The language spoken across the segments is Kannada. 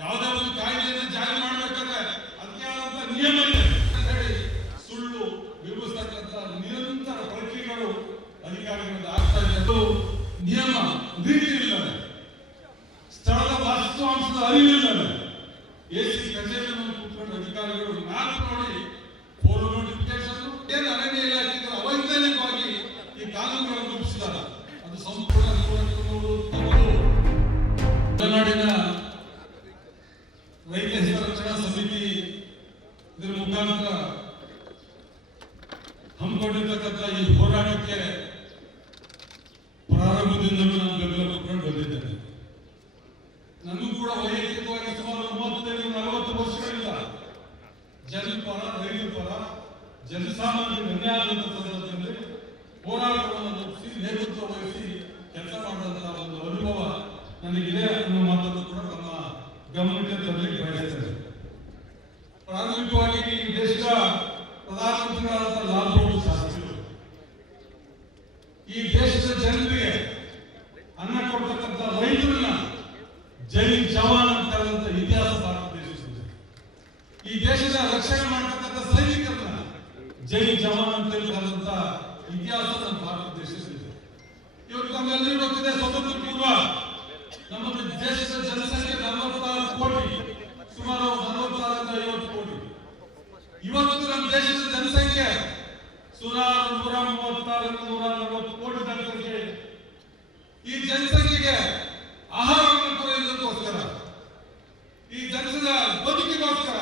ಯಾವುದೇ ಒಂದು ಕಾಯ್ದೆಯನ್ನು ಜಾರಿ ಮಾಡಬೇಕಾದ್ರೆ ಅದಕ್ಕೆ ಆದಂತ ನಿಯಮ ಇದೆ. ಹೇಳಿ ಸುಳ್ಳು ವಿಭಜಿಸ್ತಕ್ಕಂಥ ನಿರಂತರ ಪ್ರಕ್ರಿಯೆಗಳು ಅಧಿಕಾರಿಗಳಿಂದ ಆಗ್ತಾ ಇದೆ. ನಿಯಮ ರೀತಿ ಇಲ್ಲದೆ, ಸ್ಥಳದ ವಾಸ್ತವಾಂಶದ ಅರಿವಿಲ್ಲದೆ ಎಸಿ ಕಚೇರಿಯನ್ನು ಕೂತ್ಕೊಂಡು ಅಧಿಕಾರಿಗಳು ನಾನು ನೋಡಿ ಫೋರ್ ನೋಟಿಫಿಕೇಶನ್ ಏನು ಅರಣ್ಯ ಇಲಾಖೆ ಅವೈಜ್ಞಾನಿಕವಾಗಿ ಈ ಕಾನೂನುಗಳನ್ನು ರೂಪಿಸಿದ್ದಾರೆ. ಅದು ಸಂಪೂರ್ಣ ರೈತ ಹಿತರಕ್ಷಣಾ ಸಮಿತಿ ಇದರ ಮುಖಾಂತರ ಹಮ್ಮಿಕೊಂಡಿರ್ತಕ್ಕಂಥ ಈ ಹೋರಾಟಕ್ಕೆ ಪ್ರಾರಂಭದಿಂದಲೂ ನಾನು ಬೆಂಬಲ ಕೊಟ್ಕೊಂಡು ಬಂದಿದ್ದೇನೆ. ನನಗೂ ಕೂಡ ವೈಯಕ್ತಿಕವಾಗಿ ಸುಮಾರು ಮೂವತ್ತೈದು ನಲವತ್ತು ವರ್ಷಗಳಿಂದ ಜನಪರ ರೈತರ ಜನಸಾಮಾನ್ಯ ನಿರ್ಣಯ ಆದಂತ ಸಂದರ್ಭದಲ್ಲಿ ಹೋರಾಟವನ್ನು ರೂಪಿಸಿ ನೇತೃತ್ವ ವಹಿಸಿ ಕೆಲಸ ಮಾಡಿದಂತಹ ಒಂದು ಅನುಭವ ನನಗಿದೆ ಅನ್ನೋ ಮಾತನ್ನು ಕೂಡ ಗಮನಕ್ಕೆ ತರಲಿಕ್ಕೆ ಬಯಸ್ತೇನೆ ಪ್ರಾಥಮಿಕವಾಗಿ ಈ ದೇಶದ ಪ್ರಧಾನಮಂತ್ರಿಗಳಾದಂತಹ ಲಾಲ್ ಬಹದ್ದೂರ್ ಈ ದೇಶದ ಜನರಿಗೆ ಅನ್ನ ಕೊಡ್ತಕ್ಕಂಥ ರೈತರನ್ನ ಜೈ ಜವಾನ್ ಅಂತ ಇತಿಹಾಸ ಭಾರತ ದೇಶಿಸಿದೆ ಈ ದೇಶದ ರಕ್ಷಣೆ ಮಾಡತಕ್ಕಂಥ ಸೈನಿಕರನ್ನ ಜೈ ಜವಾನ್ ಅಂತ ಹೇಳಿ ಇತಿಹಾಸ ಭಾರತ ದೇಶಿಸಿದೆ ಇವರು ನಮ್ಮೆಲ್ಲರಿಗೂ ಗೊತ್ತಿದೆ ಸ್ವತಂತ್ರ ಪೂರ್ವ ನಮ್ಮ ದೇಶದ ಜನಸಂಖ್ಯೆ ನಲವತ್ತಾರು ಕೋಟಿ, ಸುಮಾರು ನಲವತ್ತಾರರಿಂದ ಐವತ್ತು ಕೋಟಿ. ಇವತ್ತು ನಮ್ಮ ದೇಶದ ಜನಸಂಖ್ಯೆ ಸುಮಾರು ನೂರ ಮೂವತ್ತಾರರಿಂದ ನೂರ ನಲವತ್ತು ಕೋಟಿ ಜನಸಂಖ್ಯೆ. ಈ ಜನಸಂಖ್ಯೆಗೆ ಆಹಾರವನ್ನು ಪೂರೈಸೋದಕ್ಕೋಸ್ಕರ ಈ ಜನಸದ ಬದುಕಿಗೋಸ್ಕರ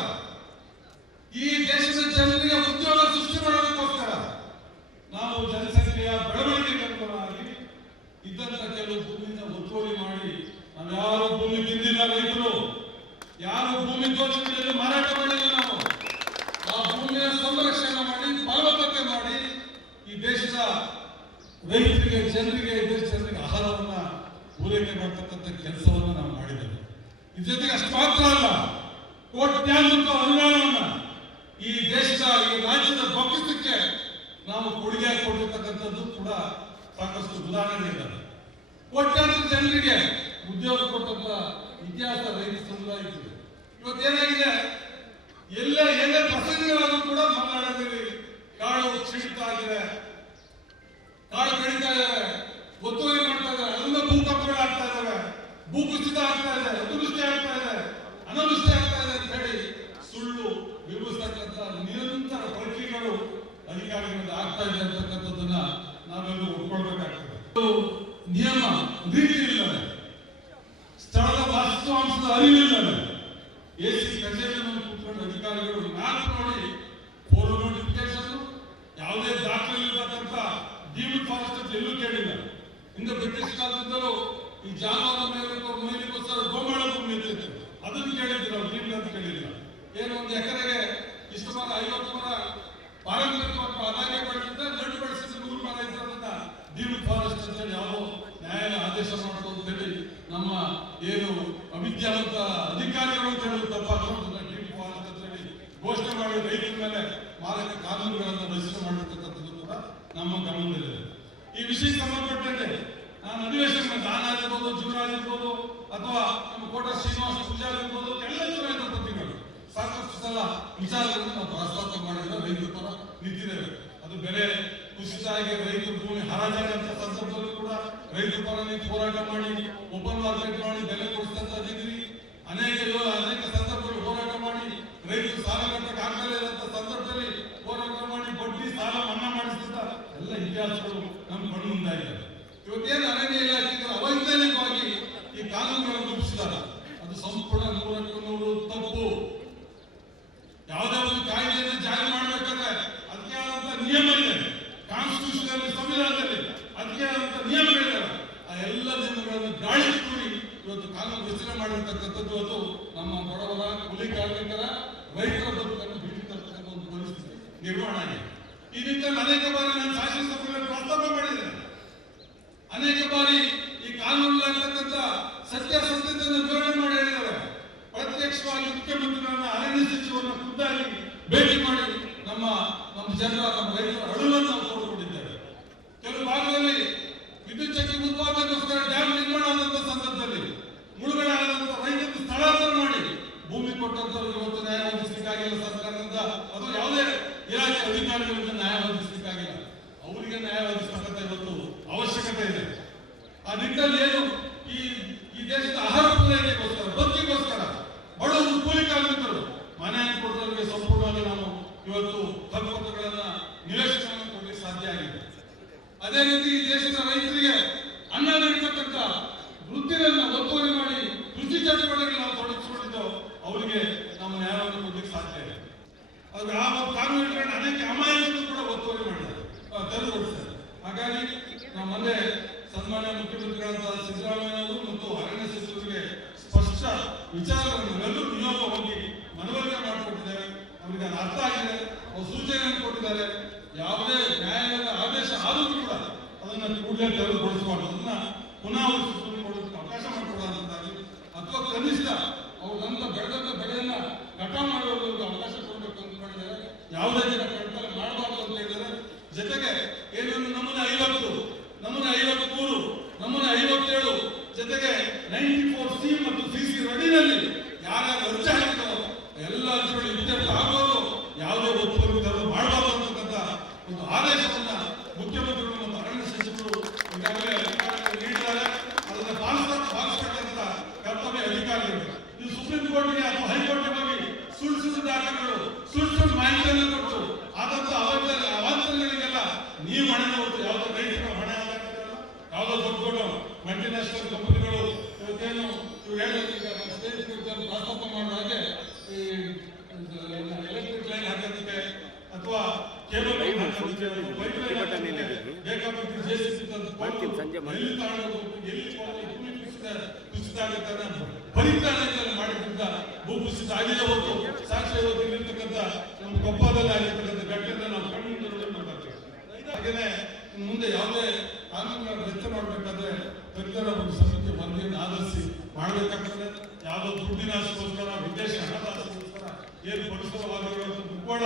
ಈ ದೇಶದ ಜನರಿಗೆ ಉದ್ಯೋಗ ಸೃಷ್ಟಿ ಮಾಡೋದಕ್ಕೋಸ್ಕರ ನಾವು ಜನಸಂಖ್ಯೆಯ ಬೆಳವಣಿಗೆಗೆ ಅನುಗುಣವಾಗಿ ಇದ್ದಂತ ಕೆಲವು ಭೂಮಿಯಿಂದ ಒತ್ತುವರಿ ಮಾಡಿ ನಾವ್ಯಾರು ಭೂಮಿ ತಿಂದಿಲ್ಲ ರೈತರು. ಯಾರು ಭೂಮಿ ದೋಷದಲ್ಲಿ ಮಾರಾಟ ಮಾಡಿಲ್ಲ ನಾವು. ಆ ಭೂಮಿಯ ಸಂರಕ್ಷಣೆ ಮಾಡಿ ಫಲವತ್ತತೆ ಮಾಡಿ ಈ ದೇಶದ ರೈತರಿಗೆ, ಜನರಿಗೆ, ಈ ಜನರಿಗೆ ಆಹಾರವನ್ನ ಪೂರೈಕೆ ಮಾಡ್ತಕ್ಕಂಥ ಕೆಲಸವನ್ನು ನಾವು ಮಾಡಿದ್ದೇವೆ. ಜೊತೆಗೆ ಅಷ್ಟು ಮಾತ್ರ ಅಲ್ಲ ಕೋಟ್ಯಾಂತರ ಅನುದಾನವನ್ನ ಈ ದೇಶದ, ಈ ರಾಜ್ಯದ ಭವಿಷ್ಯಕ್ಕೆ ನಾವು ಕೊಡುಗೆ ಕೊಟ್ಟಿರ್ತಕ್ಕಂಥದ್ದು ಕೂಡ ಸಾಕಷ್ಟು ಉದಾಹರಣೆ ಇದ್ದಾರೆ ಕೋಟ್ಯಾಂತರ ಜನರಿಗೆ ಉದ್ಯೋಗ ಕೊಟ್ಟಂತ ಇತಿಹಾಸ ರೈತ ಸಮುದಾಯಕ್ಕಿದೆ ಇವತ್ತೇನಾಗಿದೆ ಎಲ್ಲ ಎಲ್ಲ ಪ್ರಸಂಗಗಳನ್ನು ಕೂಡ ಮಾತನಾಡೋದ್ರಲ್ಲಿ ಕಾಡು ಕ್ಷೀಣಿತ ಆಗಿದೆ. ಕಾಡು ಬೆಳೀತಾ ಇದ್ದಾರೆ ಒತ್ತುವರಿ ಮಾಡ್ತಾ ಇದ್ದಾರೆ ಅಲ್ಲಿಂದ ಭೂಕಂಪಗಳು ಆಗ್ತಾ ಇದ್ದಾವೆ. ಭೂಕುಸಿತ ಆಗ್ತಾ ಇದೆ. ಅತಿವೃಷ್ಟಿ ಆಗ್ತಾ ಇದೆ. ಅನಾವೃಷ್ಟಿ ಆಗ್ತಾ ಇದೆ ಅಂತ ಹೇಳಿ ಸುಳ್ಳು ವಿಭಜಿಸ್ತಕ್ಕಂಥ ನಿರಂತರ ಪ್ರಕ್ರಿಯೆಗಳು ಅಧಿಕಾರಿಗಳಿಂದ ಆಗ್ತಾ ಇದೆ ಅಂತಕ್ಕಂಥದ್ದನ್ನ ನಾವೆಲ್ಲರೂ ಒಪ್ಕೊಳ್ಬೇಕಾಗ್ತದೆ. ನಿಯಮ ರೀತಿ ಇಲ್ಲದೆ ಸ್ಥಳದ ಅರಿವಿಲ್ಲದೆ ಎಸಿ ಕಚೇರಿಯನ್ನು ಕೂತ್ಕೊಂಡು ಅಧಿಕಾರಿಗಳು ನಾನು ನೋಡಿ ಫೋರ್ ನೋಟಿಫಿಕೇಶನ್ ಯಾವುದೇ ದಾಖಲೆ ಇರತಕ್ಕಂಥ ಡೀಮ್ಡ್ ಫಾರೆಸ್ಟ್ ಎಲ್ಲೂ ಕೇಳಿಲ್ಲ. ಹಿಂದೆ ಬ್ರಿಟಿಷ್ ಕಾಲದಿಂದಲೂ ಈ ಜಾನುವಾರು ಮೇಲೆ ಮೈಲಿಗೋಸ್ಕರ ಗೋಮಾಳ ಭೂಮಿ ಇರ್ತಿತ್ತು ಅದನ್ನು ಕೇಳಿದ್ರು ನಾವು ಡೀಮ್ಡ್ ಅಂತ ಕೇಳಿಲ್ಲ ಏನು ಒಂದು ಎಕರೆಗೆ ಇಷ್ಟು ಮರ ಐವತ್ತು ಮರ ಪಾರಂಪರಿಕವಾಗಿ ಅದಾಗೆ ಬೆಳೆಸಿದ್ರೆ ಲಡ್ಡು ಬೆಳೆಸಿದ್ರೆ ನೂರು ಮರ ಇದ್ದದನ್ನ ಡೀಮ್ಡ್ ಫಾರೆಸ್ಟ್ ಅಂತ ಹೇಳಿ ಯಾವುದೋ ನ್ಯಾಯಾಲಯ ಆದೇಶ ಮಾಡೋದು ಅಂತ ಹೇಳಿ ನಮ್ಮ ಏನು ಅವಿದ್ಯಾವಂತ ಅಧಿಕಾರಿಗಳು ಅಂತ ಡೀಮ್ಡ್ ಫಾರೆಸ್ಟ್ ಅಂತ ಘೋಷಣೆ ಮಾಡಿ ರೈತರ ಮೇಲೆ ಮಾರಕ ಕಾನೂನುಗಳನ್ನು ರಚನೆ ಮಾಡಿರ್ತಕ್ಕಂಥದ್ದು ಕೂಡ ನಮ್ಮ ಗಮನದಲ್ಲಿದೆ. ಈ ವಿಷಯ ಸಂಬಂಧಪಟ್ಟಂತೆ ನಾನು ಅಧಿವೇಶನ ನಾನಾಗಿರ್ಬೋದು ಜೀವರಾಜ್ ಆಗಿರ್ಬೋದು, ಅಥವಾ ನಮ್ಮ ಕೋಟ ಶ್ರೀನಿವಾಸ ಪೂಜಾರಿ ಇರ್ಬೋದು ಎಲ್ಲ ಚುನಾಯಿತ ಪ್ರತಿಗಳು ಸಾಕಷ್ಟು ಸಲ ವಿಚಾರಗಳನ್ನು ನಾವು ಪ್ರಸ್ತಾಪ ಮಾಡಿದ್ರೆ ರೈತರ ಪರ ನಿಂತಿದ್ದೇವೆ. ಅದು ಬೆಲೆ ಕುಸಿತ ಆಗಿ ರೈತರ ಭೂಮಿ ಅಂತ ಸಂದರ್ಭದಲ್ಲೂ ಕೂಡ ರೈತರ ಪರ ನಿಂತು ಹೋರಾಟ ಮಾಡಿ ಓಪನ್ ಮಾರ್ಕೆಟ್ ಮಾಡಿ ಬೆಲೆ ಕೊಡಿಸ್ತಂತಿದ್ರಿ ಅನೇಕ ಯೋ- ಅನೇಕ ಸಂದರ್ಭದಲ್ಲಿ ಹೋರಾಟ ಮಾಡಿ ರೈತರು ಸಾಲ ಕಟ್ಟಕ್ಕೆ ಆಗ್ತಾ ಇರೋಂಥ ಸಂದರ್ಭದಲ್ಲಿ ಹೋರಾಟ ಮಾಡಿ ಬಡ್ಡಿ ಸಾಲ ಮನ್ನಾ ಮಾಡಿಸಿದ ಇತಿಹಾಸಗಳು ನಮ್ಮ ಕಣ್ಣು ಮುಂದಾಗಿದೆ ಇವತ್ತೇನು ಅರಣ್ಯ ಇಲಾಖೆ ಅವೈಜ್ಞಾನಿಕವಾಗಿ ಈ ಕಾನೂನುಗಳನ್ನು ರೂಪಿಸಿದಾರ ಅದು ಸಂಪೂರ್ಣ ನೂರಕ್ಕೂ ನೂರು ತಪ್ಪು. ಯಾವುದೇ ಒಂದು ಕಾಯ್ದೆಯನ್ನು ಜಾರಿ ಮಾಡಬೇಕಾದ್ರೆ ಅದಕ್ಕೆ ಆದಂತ ನಿಯಮ ಇದೆ ಕಾನ್ಸ್ಟಿಟ್ಯೂಷನ್ ಸಂವಿಧಾನದಲ್ಲಿ ಅದಕ್ಕೆ ಆದಂತ ಆ ಎಲ್ಲ ನಿಯಮಗಳನ್ನು ಗಾಳಿ ಕೂಡಿ ಇವತ್ತು ಕಾನೂನು ರಚನೆ ಮಾಡಿರ್ತಕ್ಕಂಥದ್ದು ಅದು ನಮ್ಮ ಬಡವರ ಕೂಲಿ ಕಾರ್ಮಿಕರ ರೈತರ ಬದುಕನ್ನು ಬೀದಿ ತರ್ತಕ್ಕಂಥ ಒಂದು ಪರಿಸ್ಥಿತಿ ನಿರ್ಮಾಣ ಆಗಿದೆ. ಈ ಅನೇಕ ಬಾರಿ ನಾನು ಶಾಸನಸಭೆಯಲ್ಲಿ ಸಂದರ್ಭ ಮಾಡಿದ್ದೇನೆ ಅನೇಕ ಬಾರಿ ಈ ಕಾನೂನಲ್ಲಿರ್ತಕ್ಕಂಥ ಸತ್ಯಾಸತ್ಯತೆಯನ್ನು ವಿವರಣೆ ಮಾಡಿ ಹೇಳಿದ್ದಾರೆ ಪ್ರತ್ಯಕ್ಷವಾಗಿ ಮುಖ್ಯಮಂತ್ರಿಗಳನ್ನ ಅರಣ್ಯ ಸಚಿವರನ್ನು ಖುದ್ದಾಗಿ ಭೇಟಿ ಮಾಡಿ ನಮ್ಮ ನಮ್ಮ ಜನರ ನಮ್ಮ ರೈತರ ಅಳುವನ್ನು ನಾವು ನೋಡಿಕೊಂಡಿದ್ದೇವೆ ಕೆಲವು ಭಾಗದಲ್ಲಿ ವಿದ್ಯುತ್ ಶಕ್ತಿ ಉತ್ಪಾದನೆಗೋಸ್ಕರ ಡ್ಯಾಮ್ ನಿರ್ಮಾಣ ಆದಂತಹ ಸಂದರ್ಭದಲ್ಲಿ ಮುಳುಗಡೆಯಾದಂತಹ ರೈತರು ಸ್ಥಳಾಂತರ ಮಾಡಿ ಭೂಮಿ ಕೊಟ್ಟಂತವರಿಗೆ ಇವತ್ತು ನ್ಯಾಯ ಒದಗಿಸಲಿಕ್ಕಾಗಿಲ್ಲ ಸರ್ಕಾರದಿಂದ. ಅದು ಯಾವುದೇ ಇಲಾಖೆ ಅಧಿಕಾರಿಗಳು ನಿಟ್ಟಿನಲ್ಲಿ ಏನು ಈ ಈ ದೇಶದ ಆಹಾರ ಪೂರೈಕೆಗೋಸ್ಕರ, ಬದುಕಿಗೋಸ್ಕರ ಬಡವರು ಕೂಲಿ ಕಾರ್ಮಿಕರು ಮನೆಯನ್ನು ಕೊಡೋದಕ್ಕೆ ಸಂಪೂರ್ಣವಾಗಿ ನಾನು ಇವತ್ತು ಫಲಪತ್ರಗಳನ್ನ ನಿವೇಶನವನ್ನು ಕೊಡಲಿಕ್ಕೆ ಸಾಧ್ಯ ಆಗಿದೆ. ಅದೇ ರೀತಿ ಈ ದೇಶದ ರೈತರಿಗೆ ಅನ್ನ ನೀಡತಕ್ಕಂಥ ವೃತ್ತಿಯನ್ನು ಒತ್ತುವರಿ ಮಾಡಿ ಕೃಷಿ ಚಟುವಟಿಕೆಗಳಿಗೆ ನಾವು ತೊಡಗಿಸಿಕೊಂಡಿದ್ದು ಅವರಿಗೆ ನಮ್ಮ ನ್ಯಾಯವನ್ನು ಕೊಡಲಿಕ್ಕೆ ಸಾಧ್ಯ ಇದೆ. ಅವ್ರಿಗೆ ಆ ಕಾನೂನು ಕಾನೂನುಗಳನ್ನ ಅದಕ್ಕೆ ಅಮಾಯಕರು ಕೂಡ ಒತ್ತುವರಿ ಮಾಡಿದ್ದಾರೆ. ತಂದುಕೊಡ್ತಾರೆ ಹಾಗಾಗಿ ನಮ್ಮ ಮೊನ್ನೆ ಸನ್ಮಾನ್ಯ ಮುಖ್ಯಮಂತ್ರಿಗಳಾದ ಸಿದ್ದರಾಮಯ್ಯನವರು ಮತ್ತು ಅರಣ್ಯ ಸಚಿವರಿಗೆ ಸ್ಪಷ್ಟ ವಿಚಾರವನ್ನು ಎಲ್ಲರೂ ನಿಯೋಗ ಹೋಗಿ ಮನವರಿಕೆ ಮಾಡಿಕೊಟ್ಟಿದ್ದಾರೆ. ಅವರಿಗೆ ಅದು ಅರ್ಥ ಆಗಿದೆ. ಅವರು ಸೂಚನೆಯನ್ನು ಕೊಟ್ಟಿದ್ದಾರೆ. ಯಾವುದೇ ನ್ಯಾಯಾಲಯದ ಆದೇಶ ಆದರೂ ಕೂಡ ಅದನ್ನ ಕೂಡಲೇ ತೆರವುಗೊಳಿಸಬಾರ್ದು ಅದನ್ನ ಪುನಃ ಅವರು ಕೊಡೋದಕ್ಕೆ ಅವಕಾಶ ಮಾಡಿಕೊಡೋದಾಗಲಿ ಅಥವಾ ಕನಿಷ್ಠ ಅವ್ರು ನಂತ ಬೆಳೆದಂತ ಬೆಳೆಯನ್ನ ಕಟಾವು ಮಾಡುವವರೆಗೂ ಅವಕಾಶ ಕೊಡಬೇಕು ಅಂತ ಮಾಡಿದ್ದಾರೆ. ಯಾವುದೇ ಜನ ಕಟ್ಟ ಮಾಡಬಾರ್ದು ಅಂತ ಹೇಳಿದ್ದಾರೆ. ಜೊತೆಗೆ ಏನೊಂದು ನಮ್ಮನ್ನ ಐವತ್ತು ನಮೂನೆ ಐವತ್ತು ಮೂರು ನಮೂನೆ ಐವತ್ತೇಳು, ಜೊತೆಗೆ ನೈಂಟಿ ಫೋರ್ ಸಿ ಮತ್ತು ಸಿ ಸಿ ರೆಡಿನಲ್ಲಿ ಯಾರ್ಯಾರು ಅರ್ಜಿ ಹಾಕ್ತಾರೋ ಎಲ್ಲ ಅರ್ಜಿಗಳು ವಿದ್ಯಾರ್ಥಿ ಆಗೋದು ಯಾವುದೇ ತರಲು ಮಾಡಬಾರ್ದು ಅಂತಕ್ಕಂಥ ಒಂದು ಆದೇಶವನ್ನ ಮುಖ್ಯಮಂತ್ರಿಗಳು ಮತ್ತು ಅರಣ್ಯ ಸಚಿವರು ಈಗಾಗಲೇ ಅಧಿಕಾರಿಗಳು ನೀಡಿದ್ದಾರೆ. ಅದನ್ನು ಪಾಲಿಸ್ತಾ ಪಾಲಿಸ್ತಕ್ಕಂಥ ಕರ್ತವ್ಯ ಅಧಿಕಾರಿಗಳು. ಇದು ಸುಪ್ರೀಂ ಕೋರ್ಟ್ಗೆ ಅಥವಾ ಹೈಕೋರ್ಟ್ಗೆ ಹೋಗಿ ಸುಳ್ಳು ಸುಳ್ಳು ದಾಖಲೆಗಳು ಸುಳ್ಳು ಸುಳ್ಳು ಮಾಹಿತಿಯನ್ನು ಕೊಟ್ಟು ಆದಂತ ಅವಾಂತರ ಅವಾಂತರಗಳಿಗೆಲ್ಲ ನೀವು ಹಣ ಯಾವುದೋ ರೈತರು ಹಣ ಹಾಕಿರಲ್ಲ ಯಾವುದೋ ದೊಡ್ಡ ದೊಡ್ಡ ಮಲ್ಟಿನ್ಯಾಷನಲ್ ಕಂಪನಿಗಳು ಇವತ್ತೇನು ನಮ್ಮ ಕುರಿತು ಪ್ರಸ್ತಾಪ ಮಾಡೋ ಹಾಗೆ ಈ ಎಲೆಕ್ಟ್ರಿಕ್ ಲೈನ್ ಹಾಕೋದಕ್ಕೆ ಅಥವಾ ಕೇಬಲ್ ಲೈನ್ ಹಾಕೋದಕ್ಕೆ ಪೈಪ್ ಲೈನ್ ಹಾಕೋದಕ್ಕೆ ಬೇಕಾಬಿಟ್ಟು ಮಾಡ್ತೀನಿ, ಸಂಜೆ ಮಾಡ್ತೀನಿ. ಎಲ್ಲಿ ತಗೊಂಡೋಗ್ಬೇಕು, ಎಲ್ಲಿ ಹೋಗ್ಬೇಕು, ಭೂಮಿ ಕುಸಿತ ಕುಸಿತ ಆಗುತ್ತೆ ಅನ್ನೋ ಪರಿಜ್ಞಾನದಲ್ಲಿ ಮಾಡಿದ್ರಿಂದ ಭೂ ಕುಸಿತ ಆಗಿದೆ ಹೊತ್ತು ಸಾಕ್ಷಿ ಹೊತ್ತು ಇಲ್ಲಿರ್ತಕ್ಕಂಥ ನಮ್ಮ ಕೊಪ್ಪದಲ್ಲಿ ಆಗಿರ್ತಕ್ಕಂಥ ಘಟನೆ ನಾವು ಕಣ್ಣಿಂದ ನೋಡಿರ್ಬೇಕಾಗ್ತದೆ ಹಾಗೇನೆ ಮುಂದೆ ಯಾವುದೇ ಕಾನೂನುಗಳನ್ನು ರಚನೆ ಮಾಡಬೇಕಾದ್ರೆ ತಜ್ಞರ ಒಂದು ಸಮಿತಿ ವರದಿಯನ್ನು ಆಧರಿಸಿ ಮಾಡಬೇಕಾಗ್ತದೆ. ಯಾವುದೋ ದುಡ್ಡಿನ ಆಸೆಗೋಸ್ಕರ ವಿದೇಶ ಹಣದ ಏನು ಪರಿಸರವಾಗಿರೋ ಮುಕ್ಕೋಡ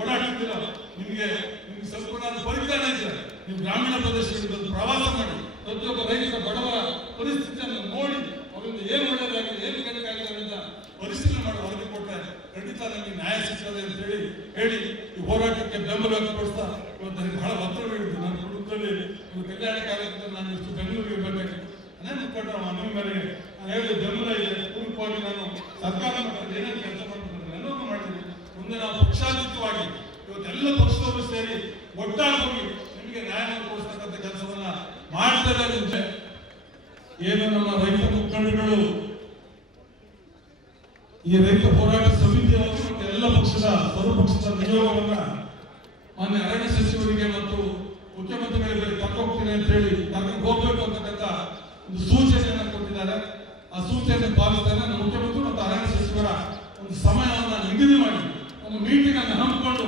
ಓಡಾಡ್ತಿದ್ದೀರ? ನಿಮಗೆ ನಿಮ್ಗೆ ಸ್ವಲ್ಪ ಪರಿಜ್ಞಾನ ಇದೆ. ನೀವು ಗ್ರಾಮೀಣ ಪ್ರದೇಶಗಳಿಗೆ ಬಂದು ಪ್ರವಾಸ ಮಾಡಿ ಪ್ರತಿಯೊಬ್ಬ ರೈತರ ಬಡವರ ಪರಿಸ್ಥಿತಿಯನ್ನು ನೋಡಿ, ಅವರಿಂದ ಏನು ಒಳ್ಳೆಯದಾಗಿದೆ, ಏನು ಕೆಟ್ಟದಾಗಿದೆ ಅವರಿಂದ ಪರಿಶೀಲನೆ ಮಾಡಿ ವರದಿ ಕೊಟ್ಟರೆ ಖಂಡಿತ ನಮಗೆ ನ್ಯಾಯ ಸಿಗ್ತದೆ ಅಂತ ಹೇಳಿ ಹೇಳಿ ಈ ಹೋರಾಟಕ್ಕೆ ಬೆಂಬಲ ವ್ಯಕ್ತಪಡಿಸ್ತಾ ಇವತ್ತು ನನಗೆ ಬಹಳ ಒತ್ತಡ ಹೇಳಿದ್ದೀನಿ ಕುಟುಂಬದಲ್ಲಿ ಒಂದು ಕಲ್ಯಾಣ ಕಾರ್ಯಕ್ರಮ ನಾನು ಇಷ್ಟು ಬೆಂಗಳೂರಿಗೆ ಬರಬೇಕು. ಅದೇ ಮುಖಂಡರ ಮನವಿ ಮೇರೆಗೆ ನಾನು ಹೇಳಿದ ಇದೆ ಪೂರ್ವವಾಗಿ ನಾನು ಸರ್ಕಾರ ಮಟ್ಟದಲ್ಲಿ ಏನೇನು ಕೆಲಸ ಮಾಡ್ತೀನಿ ಎಲ್ಲವನ್ನೂ ಮಾಡ್ತೀನಿ ಮುಂದೆ ನಾವು ಪಕ್ಷಾತೀತವಾಗಿ ಇವತ್ತೆಲ್ಲ ಪಕ್ಷದವರು ಸೇರಿ ಒಟ್ಟಾಗಿ ನಿಮಗೆ ನ್ಯಾಯವನ್ನು ಕೊಡಿಸ್ತಕ್ಕಂಥ ಕೆಲಸವನ್ನ ಮಾಡ್ತಾರೆ ಅಂತ ಏನು ನಮ್ಮ ರೈತ ಮುಖಂಡಗಳು, ಈ ರೈತ ಹೋರಾಟ ಸಮಿತಿ ಮತ್ತು ಎಲ್ಲ ಪಕ್ಷದ ಸರ್ವಪಕ್ಷದ ನಿಯೋಗವನ್ನ ಮಾನ್ಯ ಅರಣ್ಯ ಸಚಿವರಿಗೆ ಮತ್ತು ಮುಖ್ಯಮಂತ್ರಿಗಳಿಗೆ ಕರ್ಕೊಂಡು ಹೋಗ್ತೀನಿ ಅಂತ ಹೇಳಿ ಕರ್ಕೊಂಡು ಹೋಗ್ಬೇಕು ಅಂತಕ್ಕಂಥ ಒಂದು ಸೂಚನೆಯನ್ನು ಕೊಟ್ಟಿದ್ದಾರೆ. ಆ ಸೂಚನೆ ಪಾಲಿಸ್ತಾನೆ ಮುಖ್ಯಮಂತ್ರಿ ಮತ್ತು ಅರಣ್ಯ ಸಚಿವರ ಒಂದು ಸಮಯವನ್ನು ನಿಗದಿ ಮಾಡಿ, ಒಂದು ಮೀಟಿಂಗ್ ಅನ್ನು ಹಮ್ಮಿಕೊಂಡು